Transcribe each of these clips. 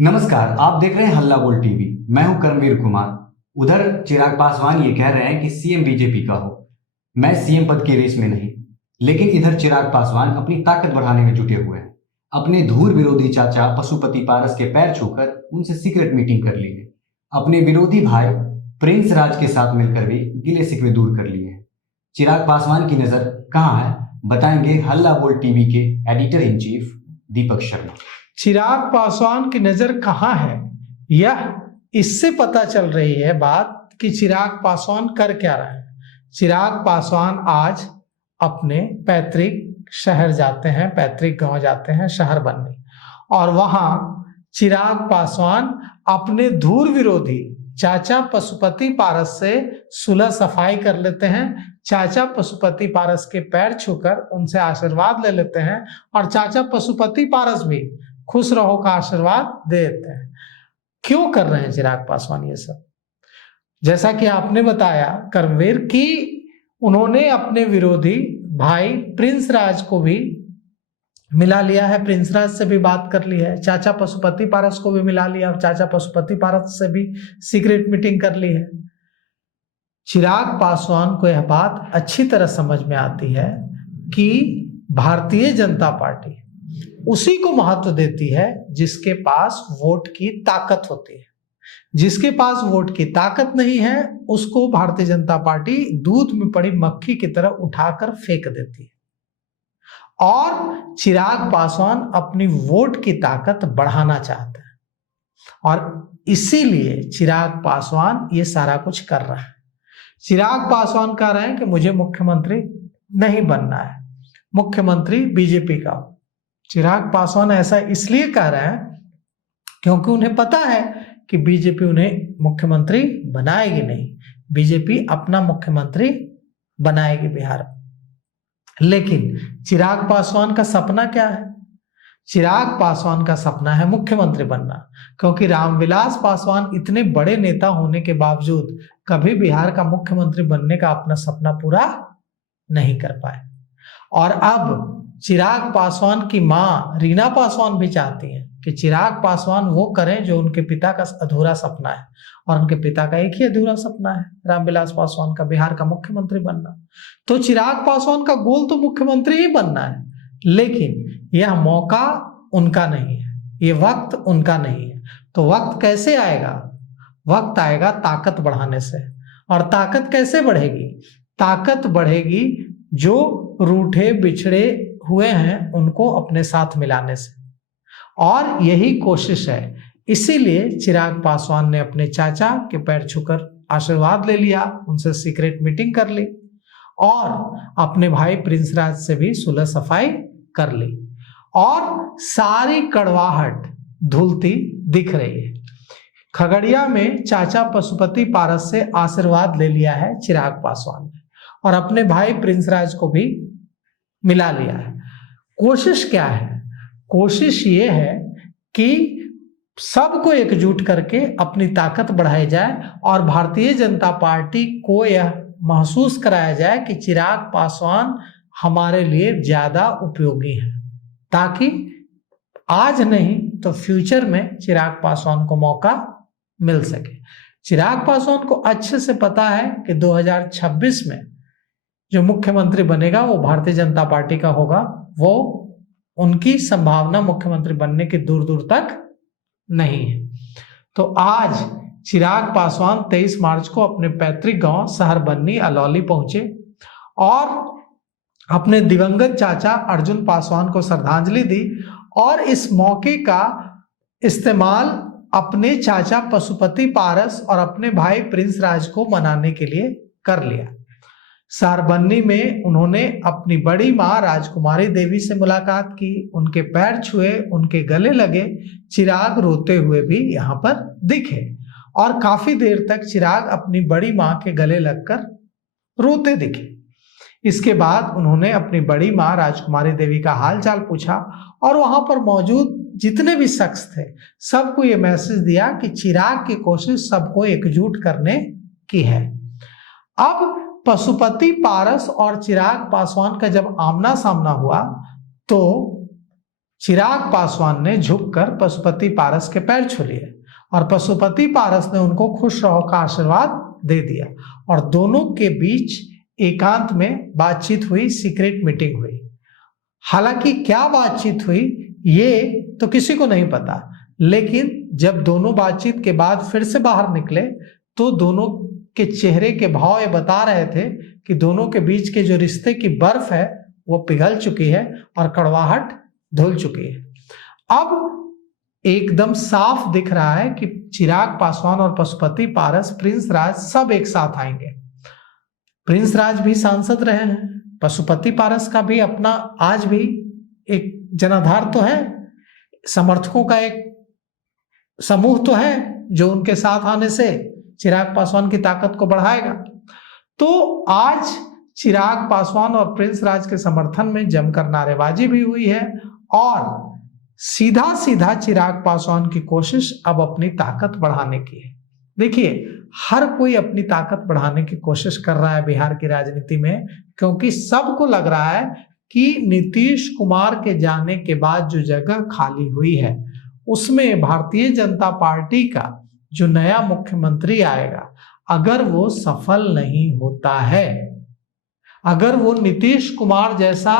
नमस्कार, आप देख रहे हैं हल्ला बोल टीवी। मैं हूं कर्मवीर कुमार। उधर चिराग पासवान ये कह रहे हैं कि सीएम बीजेपी का हो। मैं सीएम पद की रेस में नहीं, लेकिन इधर चिराग पासवान अपनी ताकत बढ़ाने में जुटे हुए हैं। अपने धूर विरोधी चाचा पशुपति पारस के पैर छूकर उनसे सीक्रेट मीटिंग कर ली है। अपने विरोधी भाई प्रिंस राज के साथ मिलकर भी गिले शिकवे दूर कर लिए हैं। चिराग पासवान की नजर कहाँ है, बताएंगे हल्ला बोल टीवी के editor in chief Deepak Sharma. Chirag Paswan की नजर कहाँ है, यह इससे पता चल रही है बात कि चिराग पासवान कर क्या रहे हैं। चिराग पासवान आज अपने पैतृक शहर जाते हैं, पैतृक गांव जाते हैं शहर बन्नी, और वहां चिराग पासवान अपने धूर विरोधी चाचा पशुपति पारस से सुलह सफाई कर लेते हैं। चाचा पशुपति पारस के पैर छूकर उनसे आशीर्वाद ले लेते हैं और चाचा पशुपति पारस भी खुश रहो का आशीर्वाद दे देते हैं। क्यों कर रहे हैं चिराग पासवान ये सब? जैसा कि आपने बताया कर्मवीर कि उन्होंने अपने विरोधी भाई प्रिंस राज को भी मिला लिया है, प्रिंस राज से भी बात कर ली है, चाचा पशुपति पारस को भी मिला लिया, चाचा पशुपति पारस से भी सीक्रेट मीटिंग कर ली है। चिराग पासवान को यह बात अच्छी तरह समझ में आती है कि भारतीय जनता पार्टी उसी को महत्व देती है जिसके पास वोट की ताकत होती है। जिसके पास वोट की ताकत नहीं है उसको भारतीय जनता पार्टी दूध में पड़ी मक्खी की तरह उठाकर फेंक देती है। और चिराग पासवान अपनी वोट की ताकत बढ़ाना चाहते हैं और इसीलिए चिराग पासवान ये सारा कुछ कर रहा है। चिराग पासवान कह रहे हैं कि मुझे मुख्यमंत्री नहीं बनना है, मुख्यमंत्री बीजेपी का हो। चिराग पासवान ऐसा इसलिए कह रहे हैं क्योंकि उन्हें पता है कि बीजेपी उन्हें मुख्यमंत्री बनाएगी नहीं, बीजेपी अपना मुख्यमंत्री बनाएगी बिहार में। लेकिन चिराग पासवान का सपना क्या है? चिराग पासवान का सपना है मुख्यमंत्री बनना, क्योंकि रामविलास पासवान इतने बड़े नेता होने के बावजूद कभी बिहार का मुख्यमंत्री बनने का अपना सपना पूरा नहीं कर पाए। और अब चिराग पासवान की मां रीना पासवान भी चाहती हैं कि चिराग पासवान वो करें जो उनके पिता का अधूरा सपना है, और उनके पिता का एक ही अधूरा सपना है रामविलास पासवान का, बिहार का मुख्यमंत्री बनना। तो चिराग पासवान का गोल तो मुख्यमंत्री ही बनना है, लेकिन यह मौका उनका नहीं है, ये वक्त उनका नहीं है। तो वक्त कैसे आएगा? वक्त आएगा ताकत बढ़ाने से। और ताकत कैसे बढ़ेगी? ताकत बढ़ेगी जो रूठे बिछड़े हुए हैं उनको अपने साथ मिलाने से, और यही कोशिश है। इसीलिए चिराग पासवान ने अपने चाचा के पैर छूकर आशीर्वाद ले लिया, उनसे सीक्रेट मीटिंग कर ली और अपने भाई प्रिंस राज से भी सुलह सफाई कर ली, और सारी कड़वाहट धुलती दिख रही है। खगड़िया में चाचा पशुपति पारस से आशीर्वाद ले लिया है चिराग पासवान ने, और अपने भाई प्रिंस राज को भी मिला लिया है। कोशिश क्या है? कोशिश ये है कि सबको एकजुट करके अपनी ताकत बढ़ाई जाए और भारतीय जनता पार्टी को यह महसूस कराया जाए कि चिराग पासवान हमारे लिए ज्यादा उपयोगी है, ताकि आज नहीं तो फ्यूचर में चिराग पासवान को मौका मिल सके। चिराग पासवान को अच्छे से पता है कि 2026 में जो मुख्यमंत्री बनेगा वो भारतीय जनता पार्टी का होगा। वो उनकी संभावना मुख्यमंत्री बनने की दूर दूर तक नहीं है। तो आज चिराग पासवान 23 मार्च को अपने पैतृक गांव शहर बन्नी अलौली पहुंचे और अपने दिवंगत चाचा अर्जुन पासवान को श्रद्धांजलि दी, और इस मौके का इस्तेमाल अपने चाचा पशुपति पारस और अपने भाई प्रिंस राज को मनाने के लिए कर लिया। सारबन्नी में उन्होंने अपनी बड़ी मां राजकुमारी देवी से मुलाकात की, उनके पैर छुए, उनके गले लगे। चिराग रोते हुए भी यहाँ पर दिखे और काफी देर तक चिराग अपनी बड़ी मां के गले लगकर रोते दिखे। इसके बाद उन्होंने अपनी बड़ी मां राजकुमारी देवी का हालचाल पूछा और वहां पर मौजूद जितने भी शख्स थे सबको ये मैसेज दिया कि चिराग की कोशिश सबको एकजुट करने की है। अब पशुपति पारस और चिराग पासवान का जब आमना सामना हुआ तो चिराग पासवान ने झुककर पशुपति पारस के पैर छू लिए और पशुपति पारस ने उनको खुश रहो का आशीर्वाद दे दिया और दोनों के बीच एकांत में बातचीत हुई, सीक्रेट मीटिंग हुई। हालांकि क्या बातचीत हुई ये तो किसी को नहीं पता, लेकिन जब दोनों बातचीत के बाद फिर से बाहर निकले तो दोनों के चेहरे के भाव ये बता रहे थे कि दोनों के बीच के जो रिश्ते की बर्फ है वो पिघल चुकी है और कड़वाहट धुल चुकी है। अब एकदम साफ दिख रहा है कि चिराग पासवान और पशुपति पारस, प्रिंस राज सब एक साथ आएंगे। प्रिंस राज भी सांसद रहे हैं, पशुपति पारस का भी अपना आज भी एक जनाधार तो है, समर्थकों का एक समूह तो है जो उनके साथ आने से चिराग पासवान की ताकत को बढ़ाएगा। तो आज चिराग पासवान और प्रिंस राज के समर्थन में जमकर नारेबाजी भी हुई है और सीधा सीधा चिराग पासवान की कोशिश अब अपनी ताकत बढ़ाने की है। देखिए, हर कोई अपनी ताकत बढ़ाने की कोशिश कर रहा है बिहार की राजनीति में, क्योंकि सबको लग रहा है कि नीतीश कुमार के जाने के बाद जो जगह खाली हुई है उसमें भारतीय जनता पार्टी का जो नया मुख्यमंत्री आएगा, अगर वो सफल नहीं होता है, अगर वो नीतीश कुमार जैसा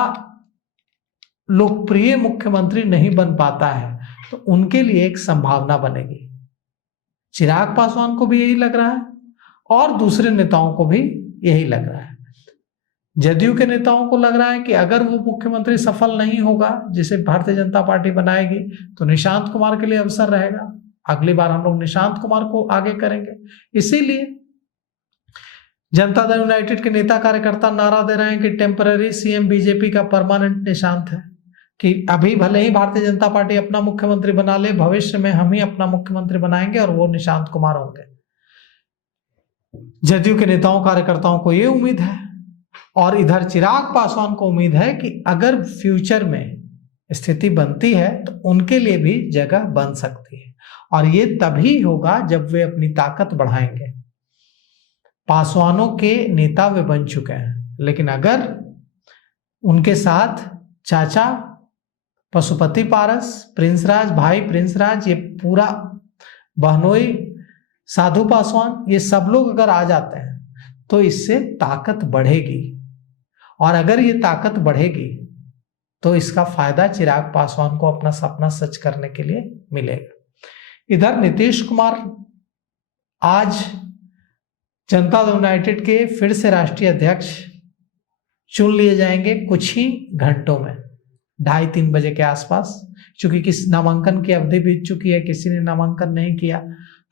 लोकप्रिय मुख्यमंत्री नहीं बन पाता है तो उनके लिए एक संभावना बनेगी। चिराग पासवान को भी यही लग रहा है और दूसरे नेताओं को भी यही लग रहा है। जदयू के नेताओं को लग रहा है कि अगर वो मुख्यमंत्री सफल नहीं होगा जिसे भारतीय जनता पार्टी बनाएगी तो निशांत कुमार के लिए अवसर रहेगा, अगली बार हम लोग निशांत कुमार को आगे करेंगे। इसीलिए जनता दल यूनाइटेड के नेता कार्यकर्ता नारा दे रहे हैं कि टेम्पररी सीएम बीजेपी का परमानेंट निशांत है, कि अभी भले ही भारतीय जनता पार्टी अपना मुख्यमंत्री बना ले, भविष्य में हम ही अपना मुख्यमंत्री बनाएंगे और वो निशांत कुमार होंगे। जदयू के नेताओं कार्यकर्ताओं को ये उम्मीद है और इधर चिराग पासवान को उम्मीद है कि अगर फ्यूचर में स्थिति बनती है तो उनके लिए भी जगह बन सकती है और ये तभी होगा जब वे अपनी ताकत बढ़ाएंगे। पासवानों के नेता वे बन चुके हैं, लेकिन अगर उनके साथ चाचा पशुपति पारस, प्रिंस राज, भाई प्रिंस राज, ये पूरा बहनोई साधु पासवान, ये सब लोग अगर आ जाते हैं तो इससे ताकत बढ़ेगी और अगर ये ताकत बढ़ेगी तो इसका फायदा चिराग पासवान को अपना सपना सच करने के लिए मिलेगा। इधर नीतीश कुमार आज जनता दल यूनाइटेड के फिर से राष्ट्रीय अध्यक्ष चुन लिए जाएंगे कुछ ही घंटों में, 2:30-3 बजे के आसपास, क्योंकि किसी नामांकन की अवधि बीत चुकी है, किसी ने नामांकन नहीं किया,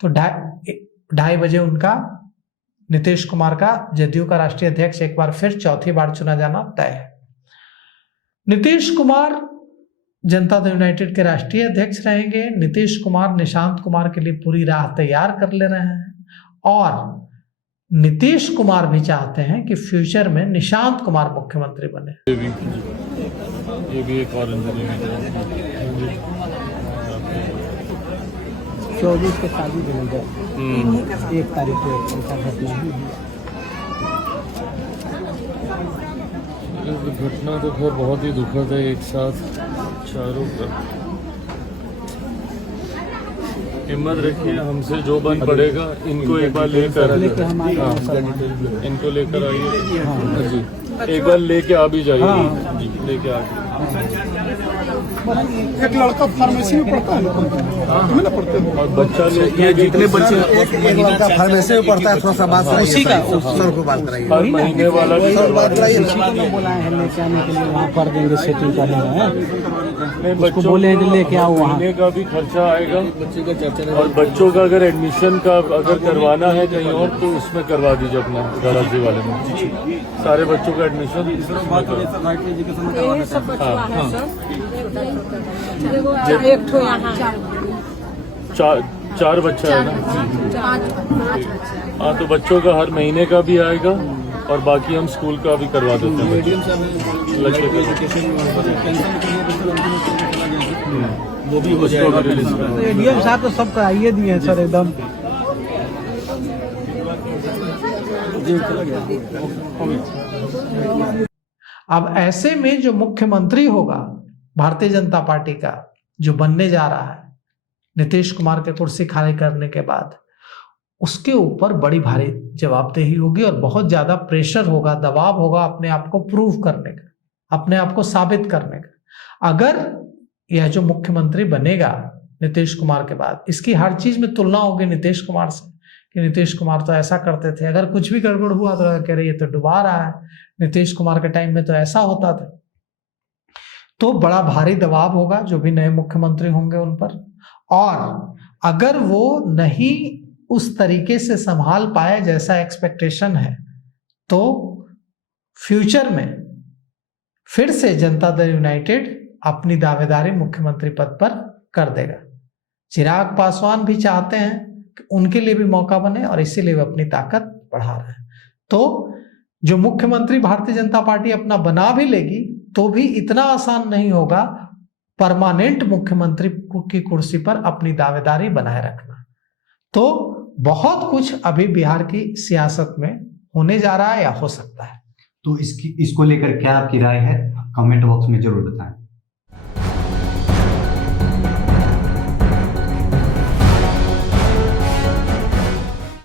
तो 2:30 बजे उनका नीतीश कुमार का जदयू का राष्ट्रीय अध्यक्ष एक बार फिर चौथी बार चुना जाना तय है। नीतीश कुमार जनता दल यूनाइटेड के राष्ट्रीय अध्यक्ष रहेंगे। नीतीश कुमार निशांत कुमार के लिए पूरी राह तैयार कर ले रहे हैं और नीतीश कुमार भी चाहते हैं कि फ्यूचर में निशांत कुमार मुख्यमंत्री बने। ये भी एक और इंटरव्यू है। 24 को शादी बनेगा, 1 तारीख को उनका घटना ही घटना तो खैर बहुत ही दुखद है। एक साथ चारों का हिम्मत रखिए, हमसे जो बन पड़ेगा इनको एक बार लेकर इनको लेकर आइए जी, एक बार लेके आ भी जाइए जी, लेके आ। एक लड़का फार्मेसी में पढ़ता है ना, पढ़ते हैं और बच्चा ये जितने बच्चे एक लड़का फार्मेसी में पढ़ता है, थोड़ा सा बात उसी का सर को बात कराइए, हर महीने वाला बात कराइए। बोला है लेके आने के लिए, वहाँ कर देंगे, सेटिंग कर रहे हैं, बच्चों बोले लेके आओ, वहाँ महीने का भी खर्चा आएगा और बच्चों का अगर एडमिशन का अगर करवाना है कहीं और तो उसमें करवा दीजिए अपना दादाजी वाले में, सारे बच्चों का एडमिशन। चार बच्चा है ना। हाँ, तो बच्चों का हर महीने का भी आएगा और बाकी हम स्कूल का भी करवा देते हैं। वो भी हो जाएगा रिलीज कर। एडीएम साहब तो सब कराइए दिए हैं सर एकदम। अब ऐसे में जो मुख्यमंत्री होगा भारतीय जनता पार्टी का जो बनने जा रहा है नीतीश कुमार के कुर्सी खाली करने के बाद, उसके ऊपर बड़ी भारी जवाबदेही होगी और बहुत ज्यादा प्रेशर होगा, दबाव होगा अपने आप को प्रूव करने का, अपने आप को साबित करने का। अगर यह जो मुख्यमंत्री बनेगा नीतीश कुमार के बाद, इसकी हर चीज में तुलना होगी नीतीश कुमार से कि नीतीश कुमार तो ऐसा करते थे, अगर कुछ भी गड़बड़ हुआ तो कह रहे ये तो डुबा रहा है, नीतीश कुमार के टाइम में तो ऐसा होता था। तो बड़ा भारी दबाव होगा जो भी नए मुख्यमंत्री होंगे उन पर, और अगर वो नहीं उस तरीके से संभाल पाए जैसा एक्सपेक्टेशन है, तो फ्यूचर में फिर से जनता दल यूनाइटेड अपनी दावेदारी मुख्यमंत्री पद पर कर देगा। चिराग पासवान भी चाहते हैं कि उनके लिए भी मौका बने और इसीलिए वो अपनी ताकत बढ़ा रहे हैं। तो जो मुख्यमंत्री भारतीय जनता पार्टी अपना बना भी लेगी तो भी इतना आसान नहीं होगा परमानेंट मुख्यमंत्री की कुर्सी पर अपनी दावेदारी बनाए रखना। तो बहुत कुछ अभी बिहार की सियासत में होने जा रहा है या हो सकता है। तो इसको लेकर क्या आपकी राय है, कमेंट बॉक्स में जरूर बताएं।